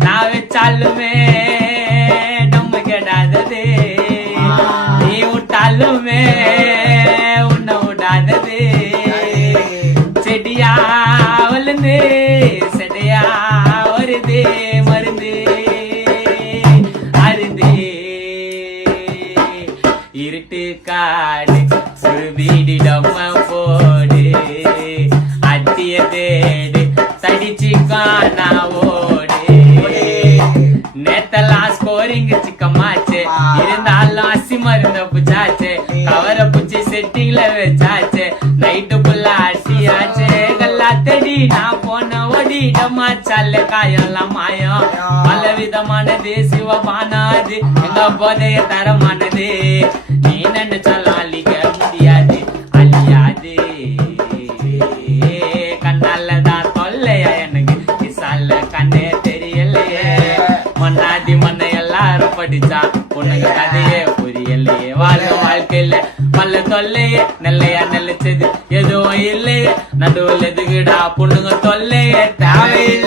நான் வச்சாலுமே நம்ம கெடாதது நீ விட்டாலுமே உன்னை விடாதது செடியா வளர்ந்து செடியா வருது மருந்து அருந்து இருட்டு காடு சுருபீடிடம் போடு அத்திய தேடு தடிச்சு காணா ஓடு நேத்தெல்லாம் ஸ்கோரிங் சிக்கமாச்சு இருந்தாலும் அசி மருந்த புச்சாச்சு கவரை புச்சி செட்டிங்ல வச்சாச்சு நைட்டு புல்லா அடியாச்சு கல்லா தேடி நான் போன ஓடிடமா சல்ல காயெல்லாம் மாயம் பல விதமானது சிவமானது எங்க போதைய தரமானது நீ நினைச்சாலும் அழிக்க முடியாது அழியாது கண்ணாலதான் தொல்லையா எனக்கு இசால கண்ணே தெரியலையே மண்ணாதி மண்ணை எல்லாரும் படிச்சா பொண்ணுங்க கதையே புரியலையே வாழும் வாழ்க்கையில பல்ல தொல்லையே நெல்லையா நெல்லிச்சது எதுவும் இல்லையே நடுவில் எதுக்குடா பொண்ணுங்க தொல்லையே தேவையில்லை